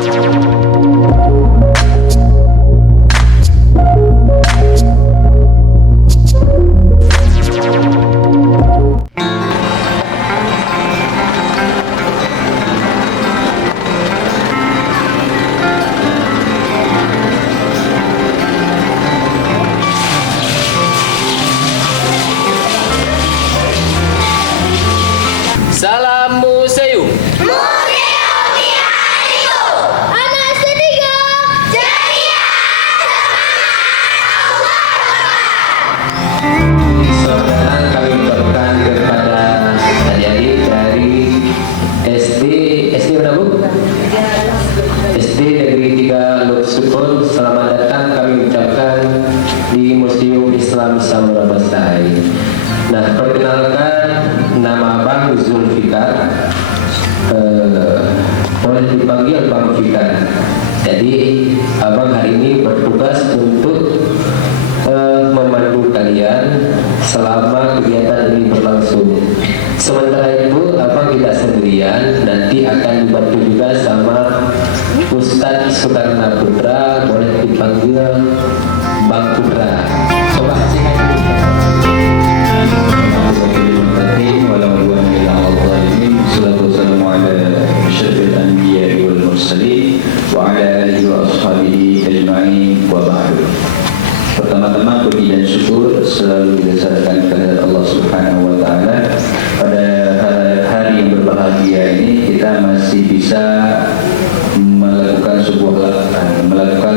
Salam Museum. Museum Dirgahayu. Anak setiga ceria Sekarang kami ucapkan kepada adik-adik dari SD mana Bu? SD Negeri 3 Luxukon, selamat datang kami ucapkan di Museum Islam Samudra Pasai. Nah, perkenalkan nama Bang Zulfikar, boleh dipanggil Bang Fikar. Jadi abang hari ini bertugas untuk memandu kalian selama kegiatan ini berlangsung. Sementara itu abang tidak sendirian, nanti akan dibantu juga sama Ustadz Soekarno Putra, boleh dipanggil Bang Putra. Coba silakan. Pertama-tama puji dan syukur selalu didasarkan kepada Allah Subhanahu wa taala. Pada hari yang berbahagia ini kita masih bisa melakukan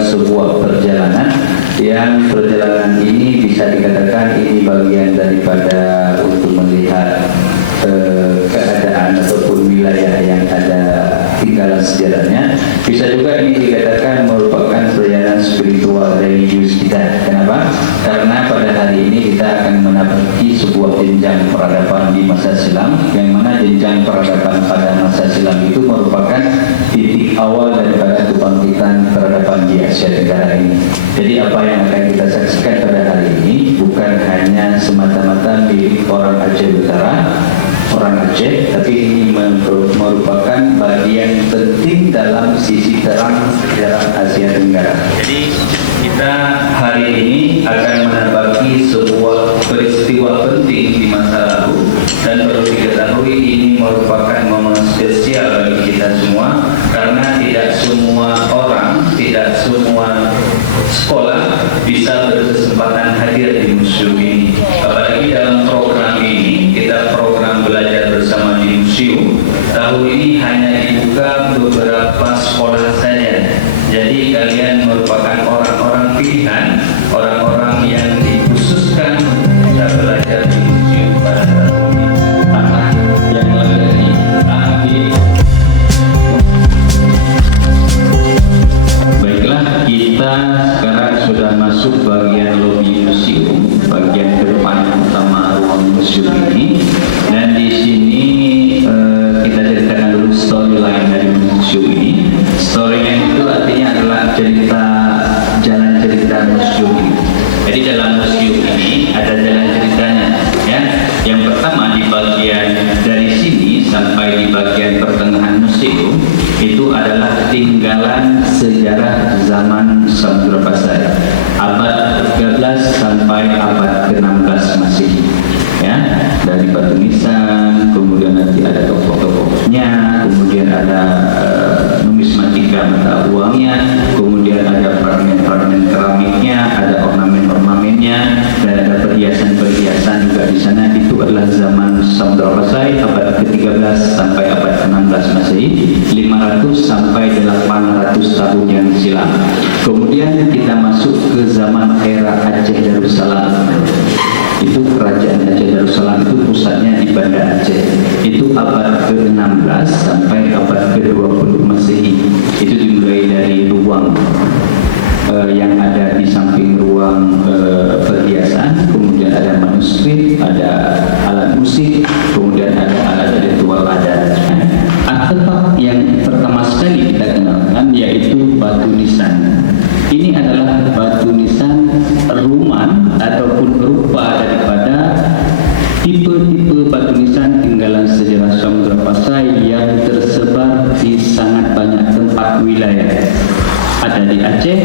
sebuah perjalanan yang perjalanan ini bisa dikatakan ini bagian daripada untuk melihat keadaan ataupun wilayah yang ada tinggalan sejarahnya. Bisa juga ini dikatakan merupakan perjalanan spiritual religius kita. Kenapa? Karena pada hari ini kita akan menapaki sebuah jenjang peradaban di masa silam, yang mana jenjang peradaban pada masa silam itu merupakan titik awal daripada kebangkitan peradaban di Asia Tenggara ini. Jadi apa yang akan kita saksikan pada hari ini bukan hanya semata-mata milik orang Aceh Utara, orang Aceh, tapi ini merupakan bagian penting dalam sisi terang sejarah Asia Tenggara. Jadi kita hari ini akan menapaki sebuah peristiwa penting di masa lalu, dan perlu diketahui ini merupakan momen spesial bagi kita semua, karena tidak semua orang, tidak semua sekolah bisa berkesempatan hadir di museum ini. Apalagi dalam program ini, kita program belajar bersama di museum, tahun ini hanya dibuka beberapa sekolah saja. Jadi kalian merupakan orang-orang pilihan, orang-orang yang dikhususkan bisa belajar di museum pada tahun ini. Anak yang lagi ambil. Baiklah, kita sekarang sudah masuk bagian lobi museum, bagian depan utama ruang museum ini. Dan di sini kita ceritakan dulu storyline dari museum ini. Storyline itu artinya adalah jalan cerita museum ini. Jadi dalam museum ini ada jalan ceritanya, ya. Yang pertama di bagian dari sini sampai di bagian pertengahan museum itu adalah tinggalan sejarah zaman Samudra Pasai, abad ke-13 sampai abad ke-16 Masehi. Ya, dari batu nisan, kemudian nanti ada tokoh-tokohnya, kemudian ada numismatika mata uangnya, kemudian ada fragmen-fragmen keramiknya, ada ornamen-ornamennya, dan ada perhiasan-perhiasan juga di sana. Itu adalah zaman Samudra Pasai, abad ke-13 sampai abad ke-16 Masehi, 500 sampai 800 tahun yang silam. Kemudian kita masuk ke zaman era Aceh Darussalam. Itu kerajaan Aceh Darussalam itu pusatnya di Banda Aceh. Itu abad ke-16 sampai abad ke-20 Masehi. Itu dimulai dari ruang yang ada di samping ruang perhiasan, kemudian ada manuskrip, ada alat musik, kemudian ada alat ritual adat. Artefak yang pertama sekali kita kenalkan yaitu batu nisan. Ini adalah batu nisan ruman ataupun berupa daripada tipe-tipe batu nisan tinggalan sejarah Samudra Pasai yang tersebar di sangat banyak tempat wilayah. Ada di Aceh,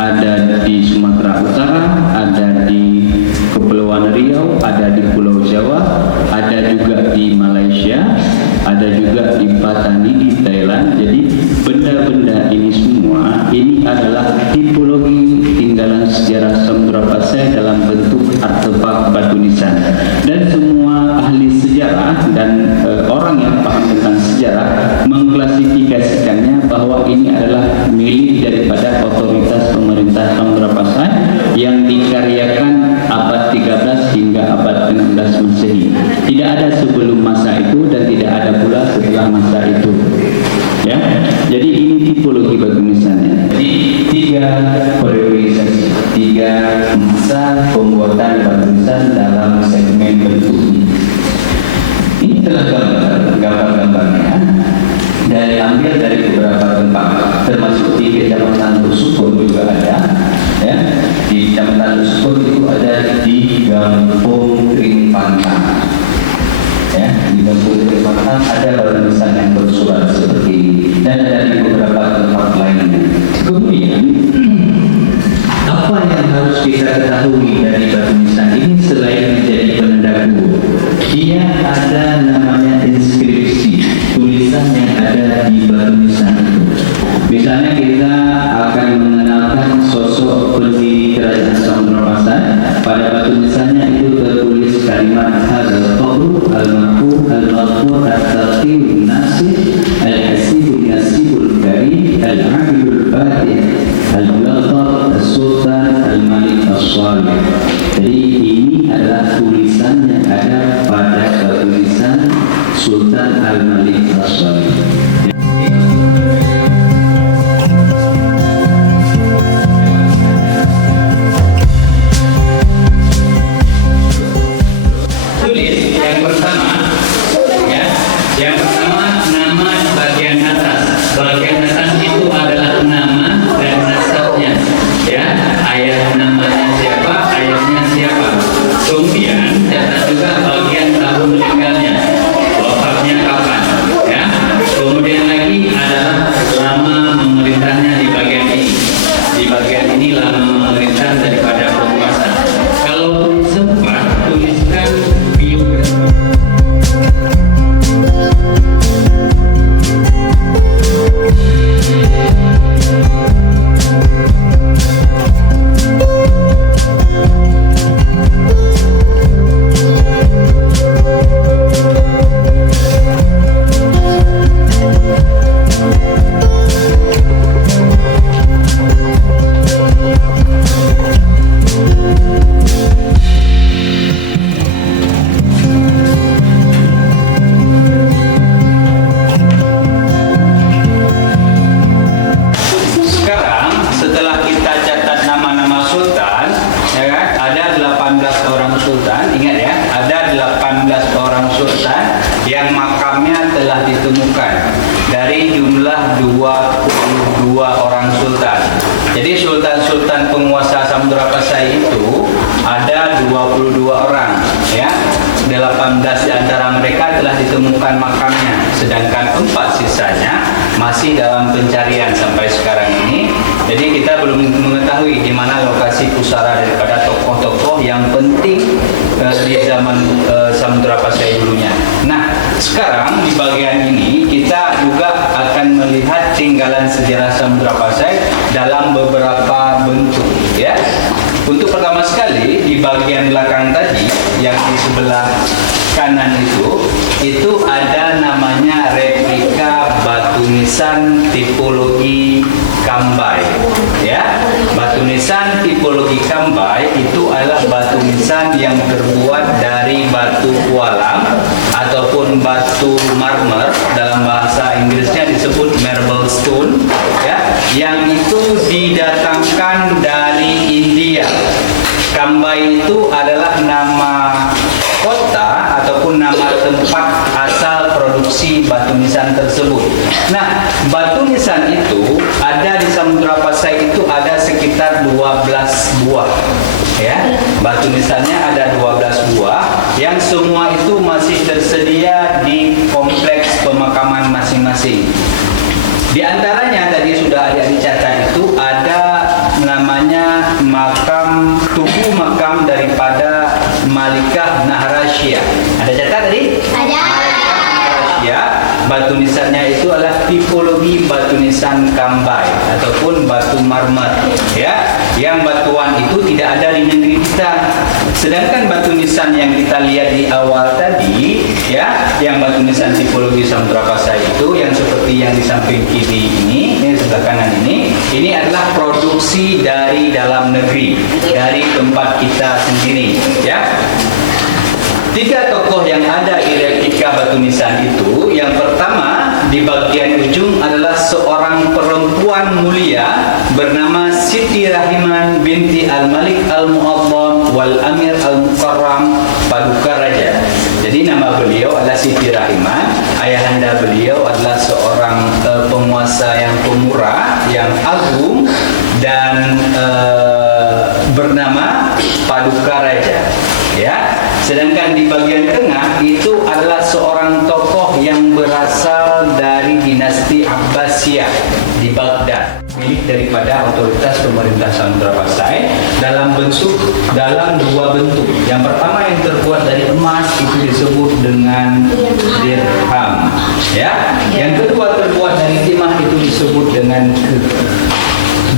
ada di Sumatera Utara, ada di Kepulauan Riau, ada di Pulau Jawa, ada juga di Malaysia, ada juga di Patani di Thailand. Jadi benda-benda ini semua ini adalah tipologi tinggalan sejarah Samudra Pasai dalam bentuk artefak batu nisan. Dan semua ahli sejarah dan orang yang paham tentang sejarah mengklasifikasikannya bahwa ini adalah milik daripada otoritas pemerintah Samudra Pasai yang dikaryakan abad 13 hingga abad 16 Masehi. Tidak ada sebelum masa itu dan tidak ada pula setelah masa itu. Ya, jadi ini tipologi batu nisannya. Jadi 3 priorisasi, 3 masa pembuatan batu nisan dalam segmen bentuk ini. Ini telah gambar-gambarnya ambil dari beberapa tempat, termasuk di Kecamatan Lusukun juga ada. Ya, di Kecamatan Lusukun itu ada di Gampung Kringpantang. Ya, di Gampung Kringpantang ada batu nisan yang bersurat seperti ini, dan ada di beberapa tempat lainnya. Kemudian, apa yang harus kita ketahui dari batu nisan ini selain menjadi penanda guru? Dia ada namanya inskripsi, tulisan yang ada di batu nisan itu. Misalnya kita akan mengenalkan sosok pendiri Kerajaan Samudra Pasai. Pada batu nisannya itu tertulis kalimat hadzal qawlu al-marfu al-maghfur at-taqiyun nasib al-hasibul nasibul karim al-adilul fatih al-mulaghar as-sultan al-malik as-salih. Jadi ini adalah tulisan yang ada pada batu nisan Sultan Al-Malik as-Salih. Tulis yang pertama, ya, yang pertama nama bagian atas. Bagian atas itu adalah nama dan nasabnya, ya, ayah namanya siapa, ayahnya siapa. Kemudian catat juga bagian tahun meninggalnya, wafatnya kapan, ya. Kemudian lagi adalah lama memerintahnya di bagian ini. Di bagian ini lama memerintah daripada penguasa. Kalau sempat tuliskan biografi. Sekarang setelah kita catat nama-nama sultan, ya kan, ada 18 orang sultan. Ingat ya, ada 18 orang sultan yang makamnya telah ditemukan dari jumlah 22 orang sultan. Jadi sultan-sultan penguasa Samudra Pasai itu ada 22 orang, ya. 18 di antara mereka telah ditemukan makamnya, sedangkan 4 sisanya masih dalam pencarian sampai sekarang ini. Jadi kita belum mengetahui di mana lokasi pusara daripada tokoh-tokoh yang penting di zaman Samudra Pasai dulunya. Nah, sekarang di bagian ini kita juga akan melihat tinggalan sejarah Samudra Pasai dalam beberapa bentuk, ya. Untuk pertama sekali di bagian belakang tadi yang di sebelah kanan itu ada namanya replika batu nisan tipologi Kambai, ya. Batu nisan tipologi Kambai itu adalah batu nisan yang terbuat dari batu kualam ataupun batu marmer, dalam bahasa Inggrisnya disebut marble stone, ya, yang itu didatangkan dari India. Kambai itu adalah nama kota ataupun nama tempat asal produksi batu nisan tersebut. Nah, batu nisan itu ada di Samudra Pasai itu ada sekitar 12 buah. Ya, batu nisannya ada 12 buah yang semua itu masih tersedia di kompleks pemakaman masing-masing. Di antaranya tadi sudah adik-adik catat itu ada namanya makam, tubuh makam daripada Malikah Nahrasya. Ada catat tadi? Ada. Ya, batu nisannya itu adalah tipologi batu nisan Kambai ataupun batu marmer, ya, yang batuan itu tidak ada di negeri kita. Sedangkan batu nisan yang kita lihat di awal tadi, ya, yang batu nisan tipologi Samudra Pasai itu yang seperti yang di samping kiri ini sebelah kanan ini adalah produksi dari dalam negeri, dari tempat kita sendiri, ya. 3 tokoh yang ada di replika batu nisan itu, yang pertama di bagian ujung adalah seorang perempuan mulia bernama Siti Rahiman binti Al-Malik Al-Mu'azzam wal Amir Al-Mukarram Paduka Raja. Jadi nama beliau adalah Siti Rahiman, ayahanda beliau adalah seorang penguasa yang pemurah, yang agung dan bernama Paduka Raja. Ya, sedangkan di bagian tengah itu adalah seorang tokoh yang berasal dari dinasti Abbasiyah di Baghdad, milik daripada otoritas pemerintah Samudra Pasai dalam 2 bentuk. Yang pertama yang terbuat dari emas itu disebut dengan dirham, ya. Yang kedua terbuat dari timah itu disebut dengan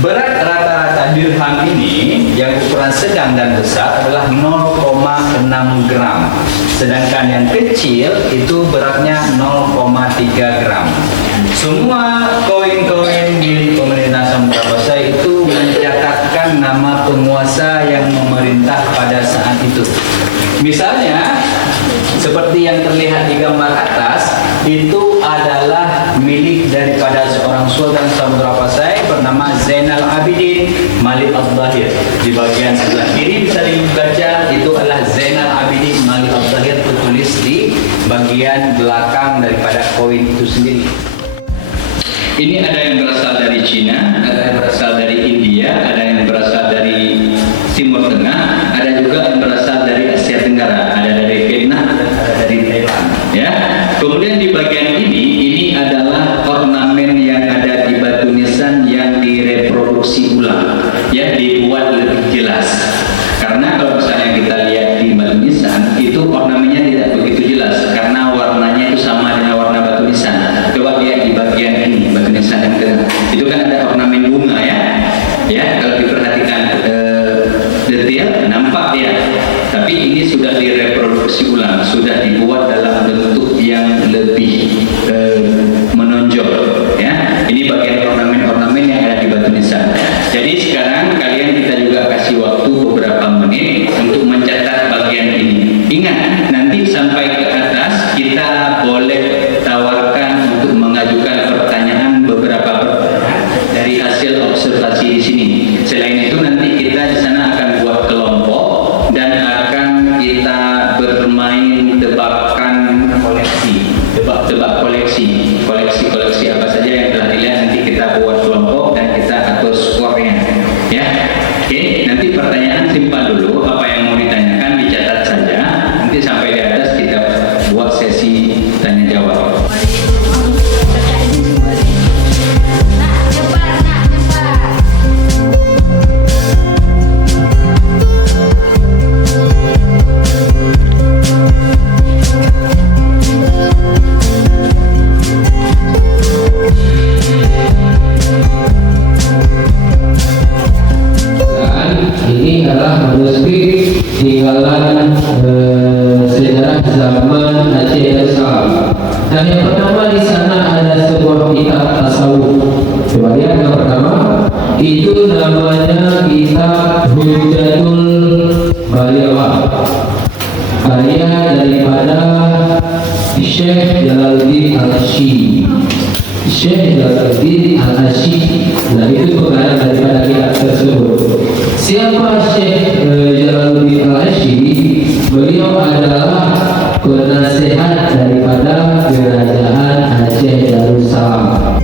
berat rata-rata dirham ini yang ukuran sedang dan besar adalah 0,6 gram. Sedangkan yang kecil itu beratnya 0,3 gram. Semua koin-koin milik pemerintah Samudra Pasai itu mencatatkan nama penguasa yang memerintah pada saat itu. Misalnya seperti yang terlihat di gambar atas, itu adalah milik daripada seorang sultan Samudra Pasai bernama Zainal Abidin Malik Al-Zahir. Di bagian sebelah kiri bisa dibaca itu adalah Zainal Abidin Malik Al-Zahir, tertulis di bagian belakang daripada koin itu sendiri. Ini ada yang berasal dari Cina, ada yang berasal dari India, ada yang berasal dari Timur Tengah, ada juga yang berasal dari Asia Tenggara, ada dari Vietnam, ada dari Thailand. Ya. Kemudian di bagian ini adalah ornamen yang ada di batu nisan yang direproduksi ulang, ya, dibuat lebih jelas. Karena kalau misalnya kita lihat di batu nisan itu ornamennya tidak begitu jelas karena warnanya itu sama dengan warna batu nisan. Coba lihat di bagian ini batu nisan yang tengah, itu kan ada ornamen bunga, ya. Ya, kalau diperhatikan detail nampak ya. Tapi ini sudah direproduksi ulang, sudah dibuat dalam bentuk yang lebih menonjol, ya. Ini bagian ornamen-ornamen yang ada di batu nisan. Jadi sekarang kalian kita juga kasih waktu beberapa menit untuk mencatat bagian ini. Ingat, nanti sampai ke atas kita boleh tawarkan untuk mengajukan pertanyaan, beberapa pertanyaan dari hasil observasi di sini. Selain itu nanti kita di sana akan buat kelompok dan akan kita bermain tebakan koleksi, tebak-tebak koleksi apa saja yang telah dilihat. Nanti kita buat kelompok dan kita atur skornya, ya. Oke, nanti pertanyaan simpan dulu, apa yang mau ditanyakan dicatat saja. Nanti sampai di atas kita buat sesi tanya jawab. Ini adalah manuskrip tinggalan sejarah zaman Aceh Darussalam. Dan yang pertama di sana ada sebuah kitab tasawuf. Coba lihat yang pertama, itu namanya kitab Hujjatul Balighah, karya daripada Syekh Jalaluddin Al-Asy. Syekh Jalaluddin Al-Asy. Nah, itu pengarang daripada kitab tersebut. Siapa Syekh Jalaluddin Al-Asy? Beliau adalah penasehat daripada kerajaan Aceh Darussalam.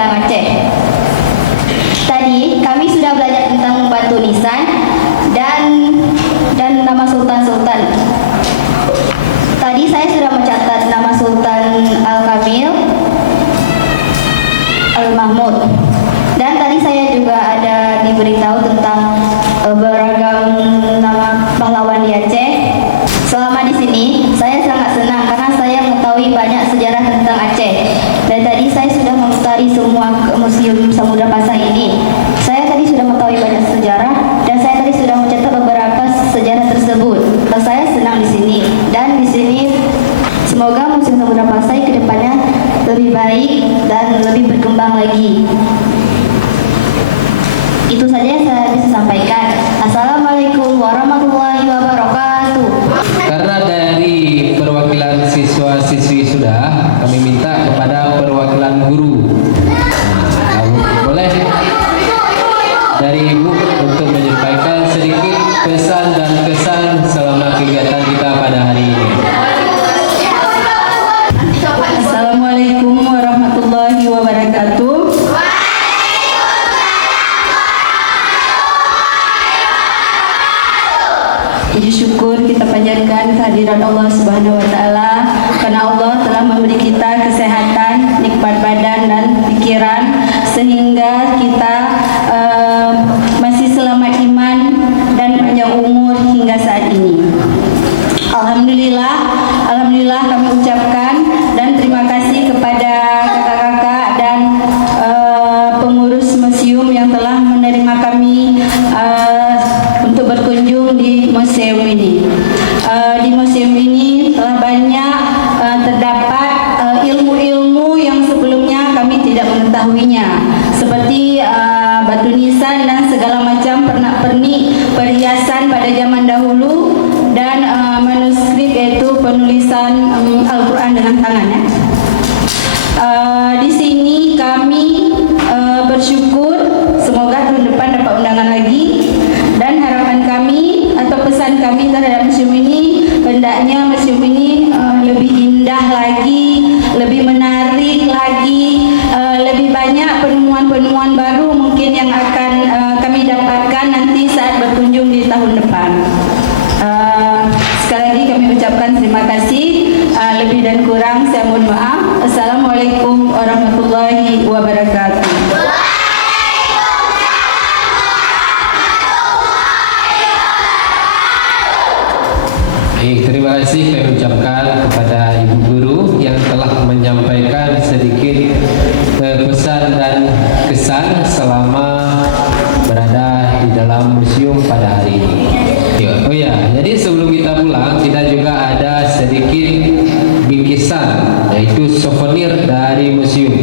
tentang Aceh. Tadi kami sudah belajar tentang batu nisan dan nama sultan-sultan. Tadi saya sudah mencatat nama Sultan Al-Kamil, Al-Mahmud. Dan tadi saya juga ada diberitahu tentang beragam nama pahlawan di Aceh. Selama di sini, saya sangat senang karena saya mengetahui banyak sejarah tentang Aceh. Dan tadi saya sudah memutari semua museum Samudra Pasang ini. Saya tadi sudah mengetahui banyak sejarah dan saya tadi sudah mencatat beberapa sejarah tersebut. Saya senang di sini dan di sini semoga Museum Samudra Pasai ke depannya lebih baik dan lebih berkembang lagi. Itu saja yang saya bisa sampaikan. Assalamualaikum warahmatullahi wabarakatuh. Karena dari perwakilan siswa-siswi sudah, kami minta kepada perwakilan guru. Boleh dari Ibu untuk menyampaikan sedikit pesan dan kesan selama kegiatan kita pada hari ini. Assalamualaikum warahmatullahi wabarakatuh. Puji syukur kita panjatkan kehadiran Allah Subhanahu wa taala karena Allah telah memberi kita kesehatan, nikmat badan dan pikiran sehingga kita masih selamat iman dan panjang umur hingga saat ini. Alhamdulillah kami ucapkan dan terima kasih kepada kakak-kakak dan pengurus museum yang telah menerima kami untuk berkunjung di museum ini. Di museum ini telah banyak terdapat ilmu-ilmu yang sebelumnya kami tidak mengetahuinya, seperti batu nisan dan segala macam pernak-pernik perhiasan pada zaman dahulu dan manuskrip, yaitu penulisan Al-Quran dengan tangan. Di sini kami bersyukur semoga tahun depan dapat undangan lagi, dan harapan kami atau pesan kami terhadap museum ini, hendaknya museum ini lebih indah lagi, lebih menarik lagi, lebih banyak penemuan-penemuan baru mungkin yang akan kami dapatkan nanti saat berkunjung di tahun depan. Sekali lagi kami ucapkan terima kasih. Lebih dan kurang saya mohon maaf. Assalamualaikum warahmatullahi wabarakatuh. Terima kasih kami ucapkan kepada Ibu Guru yang telah menyampaikan sedikit pesan dan kesan selama berada di dalam museum pada hari ini. Oh ya, jadi sebelum kita pulang, kita juga ada sedikit bingkisan, yaitu souvenir dari museum.